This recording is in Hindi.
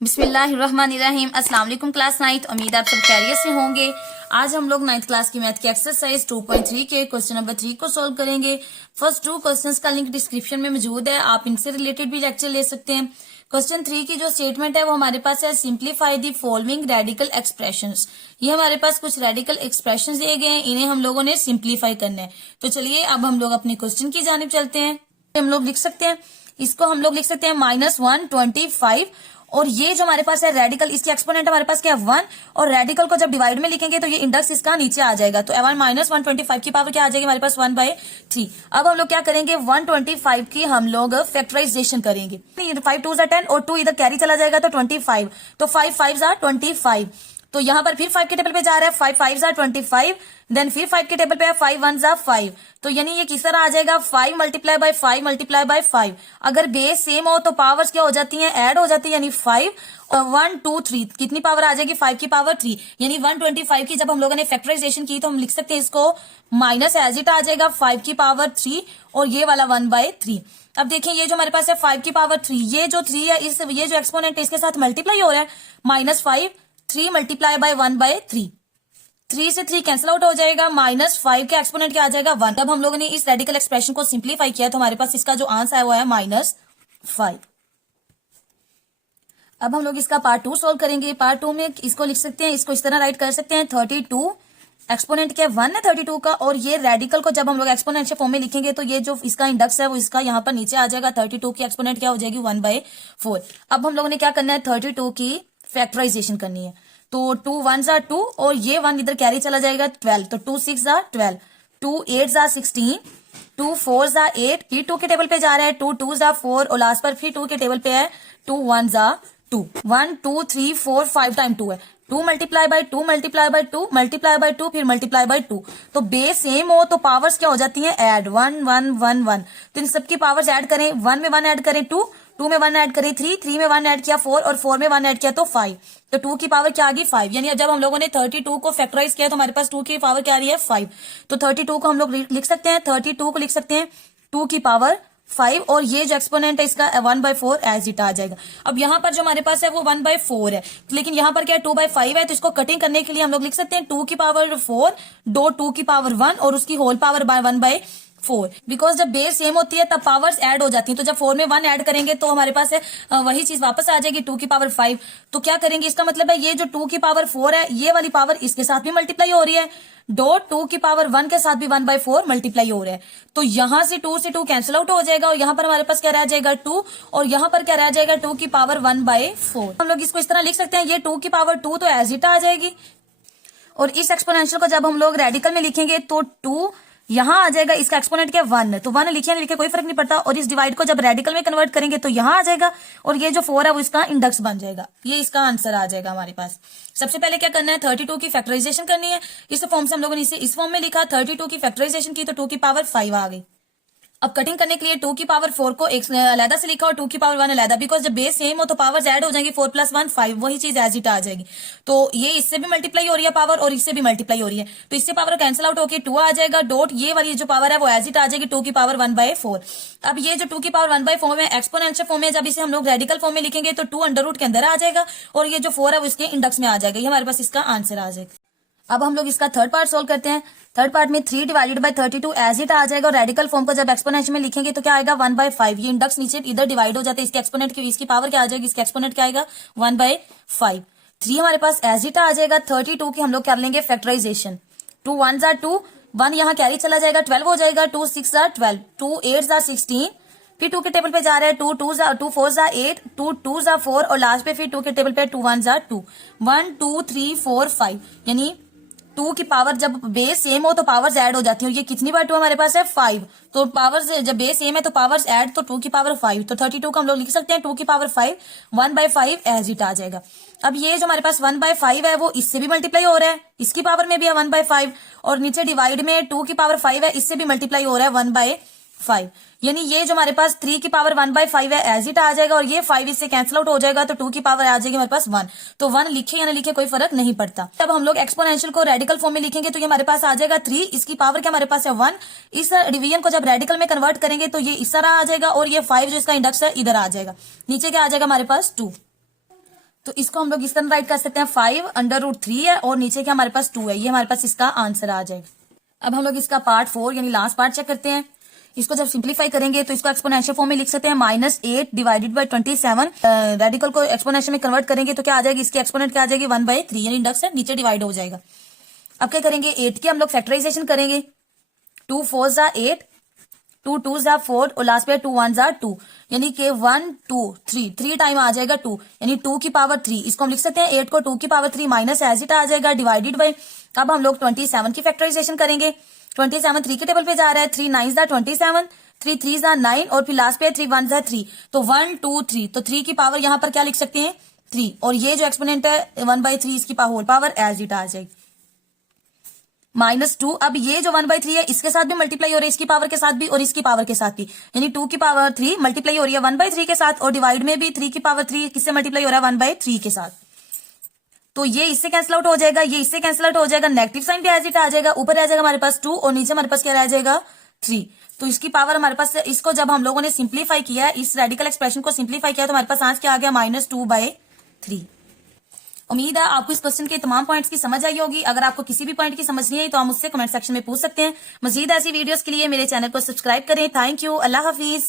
बिस्मिल्लाहिर्रहमानिर्रहीम। अस्सलाम वालेकुम क्लास 9। उम्मीद आप सब खैरियत से होंगे। आज हम लोग 9th क्लास की मैथ की एक्सरसाइज 2.3 के क्वेश्चन नंबर 3 को सॉल्व करेंगे। फर्स्ट 2 क्वेश्चंस का लिंक डिस्क्रिप्शन में मौजूद है, आप इनसे रिलेटेड भी लेक्चर ले सकते हैं। क्वेश्चन 3 की जो स्टेटमेंट है वो हमारे पास है, simplify the following radical expressions. ये हमारे पास कुछ रेडिकल एक्सप्रेशंस दिए गए हैं, इन्हें हम लोगों ने सिंप्लीफाई करना है। तो चलिए अब हम लोग अपने क्वेश्चन की जानिब चलते हैं। हम लोग लिख सकते हैं, इसको हम लोग लिख सकते हैं -125, और ये जो हमारे पास है रेडिकल, इसकी एक्सपोनेंट हमारे पास क्या है 1, और रेडिकल को जब डिवाइड में लिखेंगे तो ये इंडेक्स इसका नीचे आ जाएगा। तो -125 की पावर क्या आ जाएगी हमारे पास 1/3। अब हम लोग क्या करेंगे, 125 की हम लोग फैक्टराइजेशन करेंगे। 5 2 10 और 2 इधर कैरी चला जाएगा तो 25, तो 5 5 25। तो यहाँ पर फिर 5 के टेबल पे जा रहा है, 5 5 25, देन फिर 5 के टेबल पे है 5 1 5। तो यानी ये किस तरह आ जाएगा, 5 मल्टीप्लाई बाय 5 मल्टीप्लाई बाय 5। अगर बेस सेम हो तो पावर्स क्या हो जाती हैं, ऐड हो जाती है, यानी 5 और 1 2 3 कितनी पावर आ जाएगी, 5 की पावर 3। यानी 125 की जब हम लोगों ने फैक्टराइजेशन की तो हम लिख सकते हैं इसको माइनस एज इट आ जाएगा 5 की पावर 3 और ये वाला 1/3। अब देखिए ये जो हमारे पास है 5 की पावर 3, ये जो 3 है इस ये जो एक्सपोनेंट है इसके साथ मल्टीप्लाई हो रहा है, -5 3 मल्टीप्लाई बाय 1/3। 3 से 3 कैंसिल आउट हो जाएगा, -5 के एक्सपोनेंट क्या आ जाएगा 1। अब हम लोगों ने इस रेडिकल एक्सप्रेशन को सिंप्लीफाई किया तो हमारे पास इसका जो आंसर है वो है -5। अब हम लोग इसका पार्ट 2 सोल्व करेंगे। पार्ट 2 में इसको लिख सकते हैं, इसको इस तरह राइट कर सकते हैं, 32 एक्सपोनेंट क्या 1 है 32 का, और ये रेडिकल को जब हम लोग एक्सपोनेंशियल फॉर्म में लिखेंगे तो ये जो इसका इंडेक्स है वो इसका यहाँ पर नीचे आ जाएगा। 32 की एक्सपोनेंट क्या हो जाएगी 1/4। अब हम लोगों ने क्या करना है, 32 की फैक्टराइजेशन करनी है। तो 2 1 2 और ये 1 इधर कैरी चला जाएगा 12, तो 2 6 12, 2 8 16, 2 4 8, फिर 2 के टेबल पे जा रहा है, 2 2 4 और लास्ट पर फिर 2 के टेबल पे है 2 1 2, 1 2 3 4 5 टाइम 2 है, 2 multiply by 2 multiply by 2 multiply by 2 फिर मल्टीप्लाई बाय 2। तो बेस सेम हो तो पावर्स क्या हो जाती हैं, ऐड 1 1 1 1। तो इन सबकी पावर्स ऐड करें, 1 में 1 ऐड करें 2, 2 में 1 ऐड करें 3, 3 में 1 ऐड किया 4 और 4 में 1 ऐड किया तो 5। तो 2 की पावर क्या आ गई 5। यानी जब हम लोगों ने 32 को फैक्टराइज किया तो हमारे पास 2 की पावर क्या आ रही है 5। तो 32 को हम लोग लिख सकते हैं, 32 को लिख सकते हैं 2 की पावर 5, और ये जो एक्सपोनेंट है इसका 1/4 एज इट आ जाएगा। अब यहाँ पर जो हमारे पास है वो 1/4 है, लेकिन यहाँ पर क्या है 2/5 है, तो इसको कटिंग करने के लिए हम लोग लिख सकते हैं 2 की पावर 4 दो 2 की पावर 1 और उसकी होल पावर 1/4। बिकॉज जब बेस सेम होती है तब पावर्स ऐड हो जाती हैं, तो जब 4 में 1 ऐड करेंगे तो हमारे पास है वही चीज वापस आ जाएगी 2 की पावर 5। तो क्या करेंगे, इसका मतलब है ये जो 2 की पावर 4 है ये वाली पावर इसके साथ भी मल्टीप्लाई हो रही है, डॉट 2 की पावर 1 के साथ भी 1/4 मल्टीप्लाई हो रहा है। तो यहां से 2 से 2 कैंसिल आउट हो जाएगा और यहां पर हमारे पास क्या रह जाएगा 2, और यहां पर क्या रह जाएगा 2 की पावर 1/4। हम लोग इसको इस तरह लिख सकते हैं, ये 2 की पावर 2 तो एज इट आ जाएगी, और इस एक्सपोनेंशियल को जब हम लोग रेडिकल में लिखेंगे तो 2 यहां आ जाएगा, इसका एक्सपोनेंट क्या 1, तो 1 लिखे ना लिखे कोई फर्क नहीं पड़ता, और इस डिवाइड को जब रेडिकल में कन्वर्ट करेंगे तो यहां आ जाएगा, और ये जो 4 है वो इसका इंडेक्स बन जाएगा। ये इसका आंसर आ जाएगा हमारे पास। सबसे पहले क्या करना है, 32 की फैक्टराइजेशन करनी है। इस फॉर्म से हम लोगों ने इसे इस फॉर्म में लिखा, 32 की फैक्टराइजेशन की तो 2 की पावर 5 आ गई। अब कटिंग करने के लिए 2 की पावर 4 को एक अलहदा से लिखा और 2 की पावर 1 अलहदा, बिकॉज जब बेस सेम हो तो पावर्स ऐड हो जाएंगी, 4 + 1 5, वही चीज एज इट आ जाएगी। तो ये इससे भी मल्टीप्लाई हो रही है पावर और इससे भी मल्टीप्लाई हो रही है, तो इससे पावर कैंसिल आउट होकर 2 आ जाएगा, डॉट ये वाली जो पावर है वो एज इट आ जाएगी 2 की पावर 1/4। अब ये जो 2 की पावर 1/4 है एक्सपोनेंशियल फॉर्म में, जब इसे हम लोग रेडिकल फॉर्म में लिखेंगे तो 2 अंडर रूट के अंदर आ जाएगा, और ये जो 4 है वो इसके इंडेक्स में आ जाएगा। ये हमारे पास इसका आंसर आ जाएगा। अब हम लोग इसका थर्ड पार्ट सोल्व करते हैं। थर्ड पार्ट में 3 डिवाइडेड बाय 32 एज इट आ जाएगा, और रेडिकल फॉर्म को जब एक्सपोनेंशियल में लिखेंगे तो क्या आएगा 1/5। ये इंडेक्स नीचे इधर डिवाइड हो जाते हैं, इसके एक्सपोनेंट की इसकी पावर क्या आ जाएगी, इसके एक्सपोनेंट क्या आएगा 1/5। 3 हमारे पास एज इट आ जाएगा। 32 की हम लोग कर लेंगे फैक्टराइजेशन। 2 1 2, 1 यहाँ कैरी चला जाएगा 12 हो जाएगा, 2 6 12, 2 8 16, फिर 2 के टेबल पे जा रहा है 2 4 8, 2 2 4, और लास्ट पे फिर 2 के टेबल पे 2 1 2, 1 2 3 4 5। यानी 2 की पावर जब बेस सेम हो तो पावर्स ऐड हो जाती हैं, और ये कितनी बार 2 हमारे पास है 5, तो पावर्स जब बेस सेम है तो पावर्स ऐड, तो 2 की पावर 5। तो 32 को हम लोग लिख सकते हैं 2 की पावर 5, 1/5 एज इट आ जाएगा। अब ये जो हमारे पास 1/5 है वो इससे भी मल्टीप्लाई हो रहा है, इसकी पावर में भी है 1/5, और नीचे डिवाइड में 2 की पावर 5 है, इससे भी मल्टीप्लाई हो रहा है 1/5। यानी ये जो हमारे पास 3 की पावर 1/5 है एज इट आ जाएगा, और ये 5 इससे कैंसिल आउट हो जाएगा, तो 2 की पावर आ जाएगी हमारे पास 1। तो 1 लिखे या ना लिखे कोई फर्क नहीं पड़ता। जब हम लोग एक्सपोनेंशियल को रेडिकल फॉर्म में लिखेंगे तो ये हमारे पास आ जाएगा 3, इसकी पावर क्या हमारे पास है 1। इस डिवीजन को जब रेडिकल में कन्वर्ट करेंगे तो ये इस तरह आ जाएगा, और ये 5 जो इसका इंडेक्स है इधर आ जाएगा, नीचे क्या आ जाएगा हमारे पास 2। तो इसको हम लोग इस तरह राइट कर सकते हैं 5√3 है और नीचे क्या हमारे पास 2 है, ये हमारे पास इसका आंसर आ जाएगा। अब हम लोग इसका पार्ट 4 यानी लास्ट पार्ट चेक करते हैं। इसको जब सिंप्लीफाई करेंगे तो इसको एक्सपोनेंशियल फॉर्म में लिख सकते हैं -8 डिवाइडेड बाय 27। रेडिकल को एक्सपोनेंशियल में कन्वर्ट करेंगे तो क्या आ जाएगी, इसकी एक्सपोनेंट क्या आ जाएगी 1/3 यानी इंडेक्स है नीचे डिवाइड हो जाएगा। अब क्या करेंगे, 8 की हम लोग फैक्टराइजेशन करेंगे। 2 4 ज़ा 8, 2 2 ज़ा 4 और लास्ट पे 2 1 ज़ा 2 यानी कि 1 2 3 टाइम आ जाएगा 2 यानी 2 की पावर 3। इसको हम लिख सकते हैं 8 को 2 की पावर 3 माइनस एज इट आ जाएगा डिवाइडेड बाय। अब हम लोग 27 की फैक्टराइजेशन करेंगे। 27 3 के टेबल पे जा रहा है, 3 9 ज़ा 27, 3 3 ज़ा 9 और फिर लास्ट पे 3 1 ज़ा 3 तो 1 2 3 तो 3 की पावर यहाँ पर क्या लिख सकते हैं 3 और ये जो एक्सपोनेंट है 1/3 इसकी होल पावर एज इट आ जाएगी -2। अब ये जो 1/3 है इसके साथ भी मल्टीप्लाई हो रही है, इसकी पावर के साथ भी और इसकी पावर के साथ भी, यानी 2 की पावर 3 मल्टीप्लाई हो रही है 1/3 के साथ और डिवाइड में भी 3 की पावर 3 किससे मल्टीप्लाई हो रहा है 1/3 के साथ। तो ये इससे कैंसिल आउट हो जाएगा, ये इससे कैंसिल आउट हो जाएगा, नेगेटिव साइन भी एज इट आ जाएगा, ऊपर रह जाएगा हमारे पास 2 और नीचे हमारे पास क्या रह जाएगा 3। तो इसकी पावर हमारे पास, इसको जब हम लोगों ने सिंप्लीफाई किया, इस रेडिकल एक्सप्रेशन को सिंप्लीफाई किया तो हमारे पास आंसर क्या आ गया -2/3। उम्मीद है आपको इस क्वेश्चन के तमाम पॉइंट्स की समझ आई होगी। अगर आपको किसी भी पॉइंट की समझ नहीं आई तो आप मुझसे कमेंट सेक्शन में पूछ सकते हैं। मजीद ऐसी वीडियोस के लिए मेरे चैनल को सब्सक्राइब करें। Thank you, Allah Hafiz.